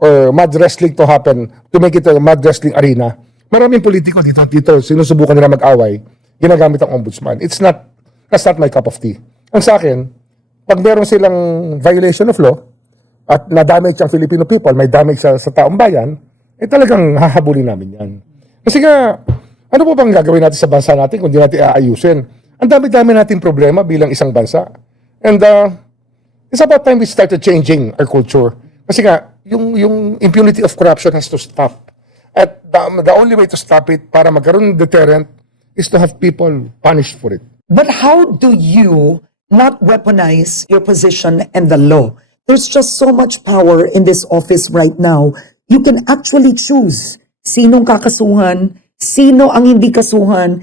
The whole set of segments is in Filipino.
or mud wrestling to happen, to make it a mud wrestling arena. Maraming politiko dito, sinusubukan nila mag-away, ginagamit ang ombudsman. That's not my cup of tea. Ang sa akin, pag meron silang violation of law, at na-damage ang Filipino people, may damage sa taong bayan, talagang hahabulin namin yan. Kasi nga, ano po bang gagawin natin sa bansa natin kung di natin aayusin? Ang dami-dami nating problema bilang isang bansa. And it's about time we started changing our culture. Kasi nga, yung impunity of corruption has to stop. At the only way to stop it para magkaroon ng deterrent is to have people punished for it. But how do you not weaponize your position and the law? There's just so much power in this office right now. You can actually choose sinong kakasuhan, sino ang hindi kasuhan.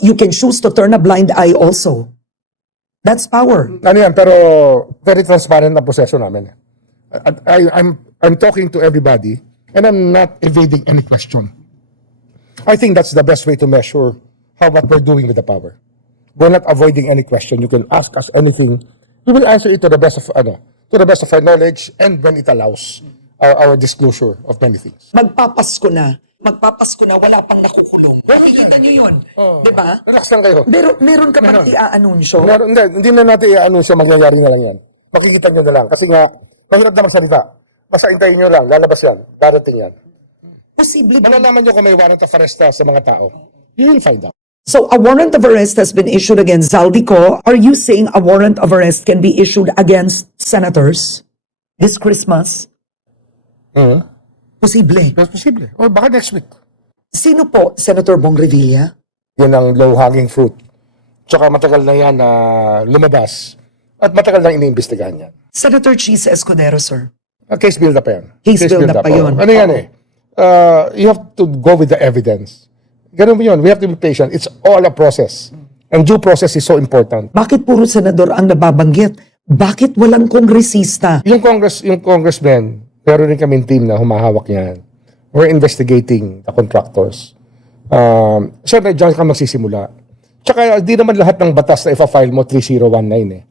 You can choose to turn a blind eye also. That's power. Ano yan, pero very transparent na proseso namin. I'm talking to everybody and I'm not evading any question. I think that's the best way to measure what we're doing with the power. We're not avoiding any question. You can ask us anything. We will answer it to the best of our knowledge and when it allows our disclosure of many things. Magpapasko na, wala pang nakukulong. Makikita nyo yun, di ba? Relax lang kayo. Meron ka bang i-aanunsyo? Hindi na natin i-anunsyo, mangyayari na lang yan. Makikita nyo na lang. Kasi nga, mahirap na magsalita. Basta hintayin nyo lang, lalabas yan, darating yan. Posible ba? Malalaman nyo kung may warrant of arrest sa mga tao. You will find out. So a warrant of arrest has been issued against Zaldico. Are you saying a warrant of arrest can be issued against senators this Christmas? Posible. That's possible. Or baka next week. Sino po, Senator Bong Revilla? Yan ang low-hanging fruit. Tsaka matagal na yan na lumabas. At matagal na iniimbestigahan yan. Senator Cheese Escudero, sir. Case build up pa yan. Case build up pa yun. Ano yan eh? You have to go with the evidence. Ganun mo yun. We have to be patient. It's all a process. And due process is so important. Bakit puro senador ang nababanggit? Bakit walang kongresista? Yung congressman, meron rin kaming team na humahawak yan. We're investigating the contractors. Siyempre, dyan ka magsisimula. Tsaka, di naman lahat ng batas na ipa-file mo 3019 eh.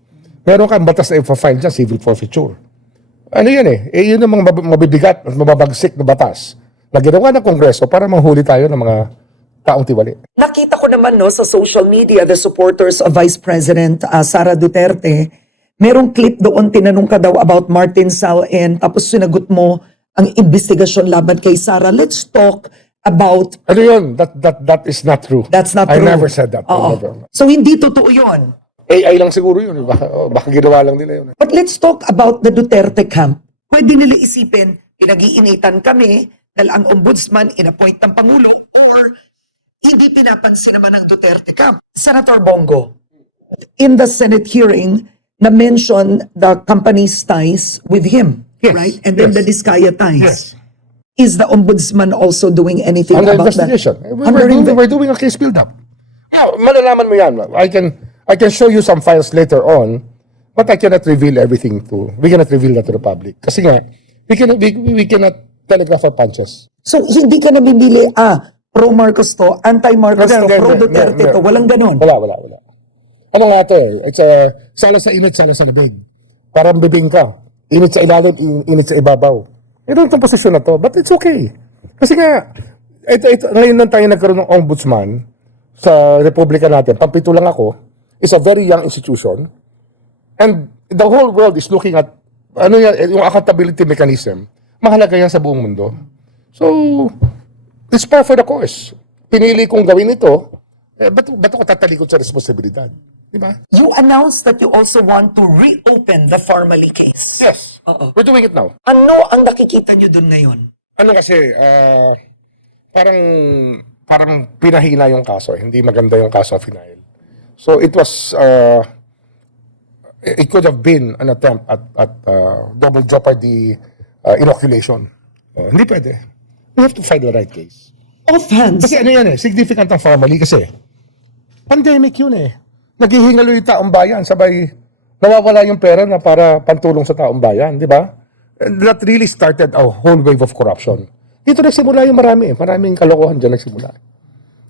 Meron kang batas na ipa-file dyan, civil forfeiture. Ano yan eh? Yun ang mga mabibigat at mababagsik na batas na ginawa ng Kongreso para mahuli tayo ng mga taong tiwali. Nakita ko naman sa social media, the supporters of Vice President Sara Duterte, merong clip doon, tinanong ka daw about Martin Salin, tapos sinagot mo ang investigasyon laban kay Sara. Let's talk about... Ano yun? That is not true. That's not I true. never said that. Never. So hindi totoo yun. AI lang siguro yun. Baka ginawa lang nila yun. But let's talk about the Duterte camp. Pwede nila isipin, pinag-iinitan kami dahil ang ombudsman in-appoint ng Pangulo or hindi pinapansin naman ng Duterte camp. Senator Bongo, in the Senate hearing, na-mention the company's ties with him, Yes, right? And then yes. the Diskaya ties. Yes. Is the ombudsman also doing anything Under about investigation. that? We're doing a case build-up. Malalaman mo yan. I can show you some files later on, but I cannot reveal everything we cannot reveal that to the public. Kasi nga, we cannot telegraph our punches. So, hindi ka namimili, pro-Marcos to, anti-Marcos to, pro-Duterte to, walang ganon. Wala. Ano nga ito eh? It's sala sa init, sala sa labig. Parang bibing ka. Init sa ilalim, init sa ibabaw. Ito itong posisyon na to, but it's okay. Kasi nga, ngayon lang tayo nagkaroon ng ombudsman sa Republika natin. Pampito lang ako. It's a very young institution. And the whole world is looking at yung accountability mechanism. Mahalaga yan sa buong mundo. So, it's par for the course. Pinili kong gawin ito, ba't ako tatalikod sa responsibilidad? Diba? You announced that you also want to reopen the Farmally case. Yes. We're doing it now. Ano ang nakikita nyo dun ngayon? Ano kasi, parang pinahina yung kaso. Hindi maganda yung kaso final. So it was, it could have been an attempt at double jeopardy inoculation. Hindi pwede. We have to find the right case. Offhand. Kasi ano yan significant ang family kasi pandemic yun Naghihingalo yung taong bayan, sabay nawawala yung pera na para pantulong sa taong bayan, di ba? And that really started a whole wave of corruption. Dito nagsimula yung maraming kalokohan dyan nagsimula.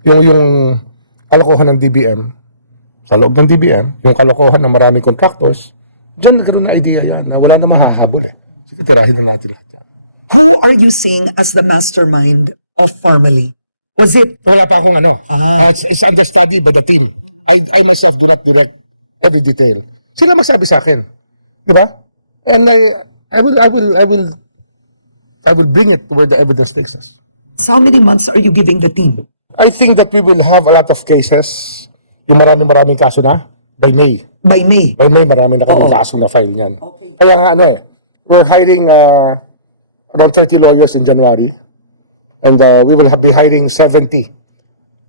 Yung kalokohan ng DBM, sa loob ng DBM, yung kalokohan ng maraming contractors, dyan nagkaroon na idea yan na wala na mahahabol Sige, tirahin na natin lahat yan. Who are you seeing as the mastermind of Farmally? Was it Wala pa akong ano. It's under study by the team. I myself do not direct every detail. Sila magsabi sa akin. Di ba? And I will bring it to where the evidence takes us. So how many months are you giving the team? I think that we will have a lot of cases. Yung maraming kaso na by May. By May. By May, marami na kami Oo. kaso na file niyan. Kaya nga ano we're hiring around 30 lawyers in January. And we will be hiring 70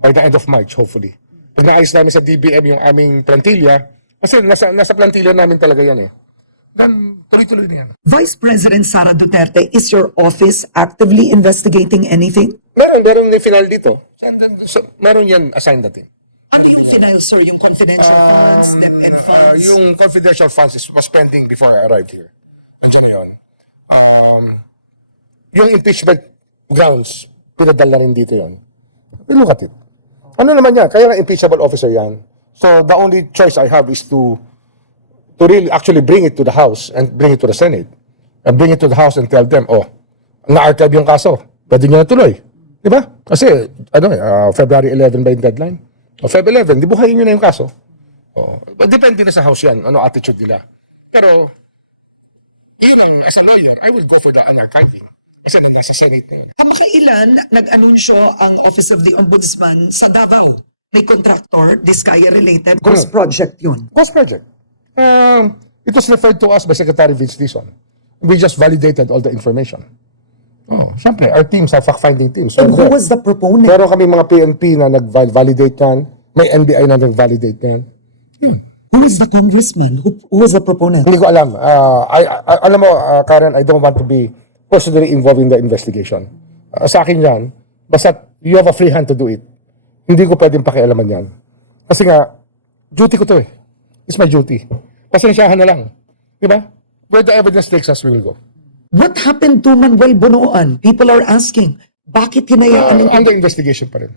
by the end of March, hopefully. Pag naayos namin sa DBM yung aming plantilla, kasi nasa plantilla namin talaga yan eh. Then, tuloy-tuloy na yan. Vice President Sara Duterte, is your office actively investigating anything? Meron na final dito. So, meron yan assigned natin. Ano yung final, sir? Yung confidential funds, and funds? Yung confidential funds was pending before I arrived here. Andiyan na yun. Yung impeachment grounds, pinadala rin dito yun. We look at it. Ano naman yan? Kaya nga impeachable officer yan. So the only choice I have is to really actually bring it to the House and bring it to the Senate. And bring it to the House and tell them, na-archive yung kaso. Pwede nyo na tuloy. Di ba? Kasi, February 11 ba yung deadline? O Feb 11, di buhayin nyo na yung kaso. Depende na sa House yan, ano attitude nila. Pero, yun as a lawyer, I will go for the unarchiving. Kasi nasa Senate na yun. Kamakailan nag-anunsyo ang Office of the Ombudsman sa Davao? May contractor, Diskaya-related. Ghost project yun. Ghost project. It was referred to us by Secretary Vince Dizon. We just validated all the information. Siyempre, our teams are fact-finding teams. So, And who was the proponent? meron kami mga PNP na nag-validate yan. May NBI na nag-validate yan. Who is the congressman? Who was the proponent? Hindi ko alam. Alam mo, Karen, I don't want to be personally involved in the investigation. Sa akin yan, basta you have a free hand to do it. Hindi ko pwedeng pakialaman yan. Kasi nga, duty ko to eh. It's my duty. Pasensyahan na lang. Di ba? Where the evidence takes us, we will go. What happened to Manuel Bonoan? People are asking, bakit hinayaan Under investigation pa rin.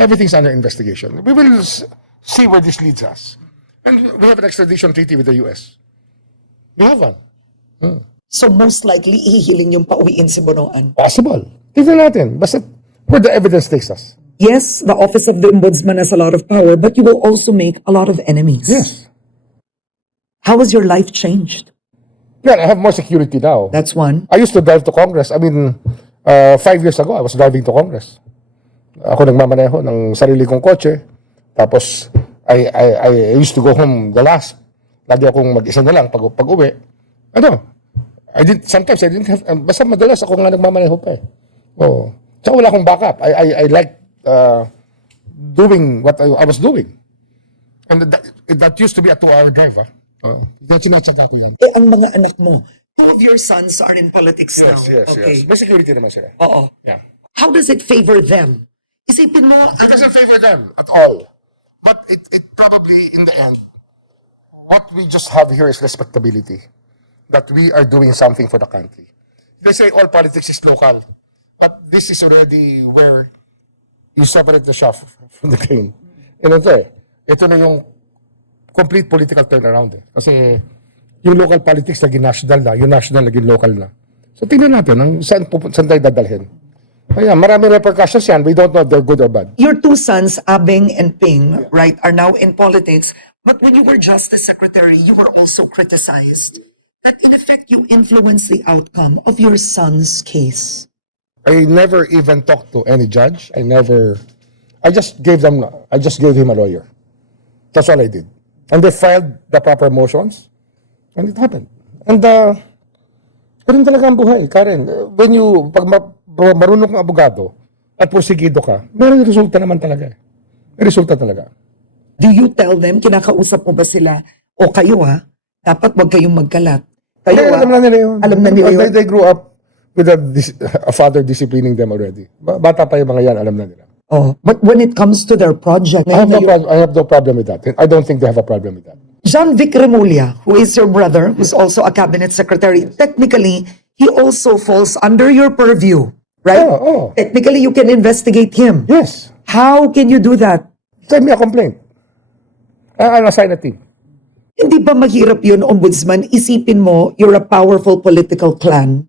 Everything's under investigation. We will see where this leads us. And we have an extradition treaty with the US. We have one. So most likely, ihihiling yung pauwiin si Bonoan. Possible. Tignan natin. Basta where the evidence takes us. Yes, the Office of the Ombudsman has a lot of power, but you will also make a lot of enemies. Yes. How has your life changed? Yeah, I have more security now. That's one. I used to drive to Congress. 5 years ago, I was driving to Congress. Ako nagmamaneho ng sarili kong kotse. Tapos, I used to go home the last. Lagi akong mag-isa na lang pag uwi. Sometimes I didn't have, basta madalas ako nga nagmamaneho pa eh. Tsaka wala akong backup. I like doing what I was doing. And that used to be a 2-hour drive. Sinatsaga ko yan. Ang mga anak mo, 2 of your sons are in politics now. Okay. May security naman sila. Oo. Yeah. How does it favor them? Isipin mo, It doesn't favor them at all. But it probably, in the end, what we just have here is respectability. That we are doing something for the country. They say all politics is local. But this is already where you separate the chaff from the grain. And ito na yung complete political turnaround. Kasi yung local politics naging national na, yung national naging local na. So tingnan natin, saan tayo dadalhin. Kaya maraming repercussions yan. We don't know if they're good or bad. your 2 sons, Abeng and Ping, right, are now in politics. But when you were Justice Secretary, you were also criticized that in effect you influenced the outcome of your son's case. I never even talked to any judge. I just gave him a lawyer. That's all I did. And they filed the proper motions. And it happened. And, ganun talaga ang buhay, Karen. Pag marunong kang abogado at porsigido ka, may resulta naman talaga. May resulta talaga. Do you tell them, kinakausap mo ba sila, o kayo dapat wag kayong magkalat? Kayo Alam na nila yun. Alam na nila yun. They grew up with a father disciplining them already. Bata pa yung mga yan, alam na nila. But when it comes to their project, I have no problem with that. I don't think they have a problem with that. John-Vic Remulla, who is your brother, who's also a cabinet secretary, technically, he also falls under your purview, right? Technically, you can investigate him. Yes. How can you do that? Send me a complaint. I'll assign a team. Hindi ba mahirap yun, Ombudsman? Isipin mo, you're a powerful political clan,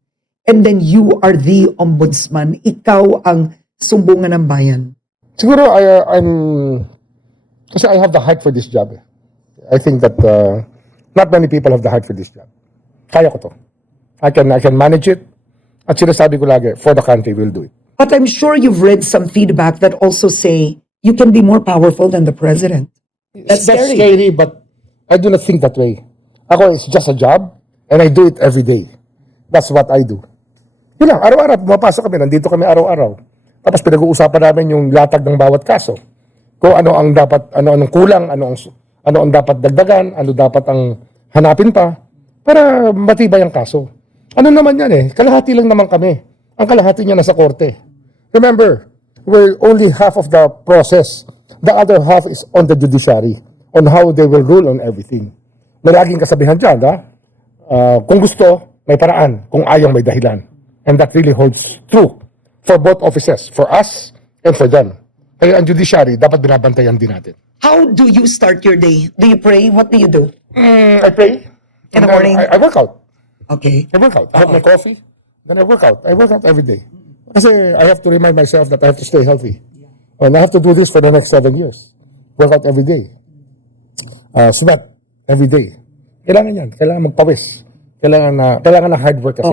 and then you are the ombudsman. Ikaw ang sumbungan ng bayan. Siguro kasi I have the heart for this job. I think that not many people have the heart for this job. Kaya ko to. I can manage it. At sinasabi ko lagi, for the country, we'll do it. But I'm sure you've read some feedback that also say you can be more powerful than the president. That's scary. But I do not think that way. Ako, it's just a job, and I do it every day. That's what I do. Yun lang, araw-araw, pumapasok kami, nandito kami araw-araw. Tapos pinag-uusapan namin yung latag ng bawat kaso. Kung ano ang dapat, anong kulang, ano ang dapat dagdagan, ano dapat ang hanapin pa, para matibay ang kaso. Ano naman yan kalahati lang naman kami. Ang kalahati niya nasa korte. Remember, we're only half of the process. The other half is on the judiciary, on how they will rule on everything. May laging kasabihan dyan, kung gusto, may paraan. Kung ayaw, may dahilan. And that really holds true for both offices, for us and for them. Kaya ang judiciary, dapat binabantayan din natin. How do you start your day? Do you pray? What do you do? I pray. In the And then morning? I work out. Okay. I work out. I have my coffee. Then I work out. I work out every day. Kasi I have to remind myself that I have to stay healthy. And I have to do this for the next 7 years. Work out every day. Sweat every day. Kailangan yan. Kailangan magpawis. Kailangan na hard work kasi.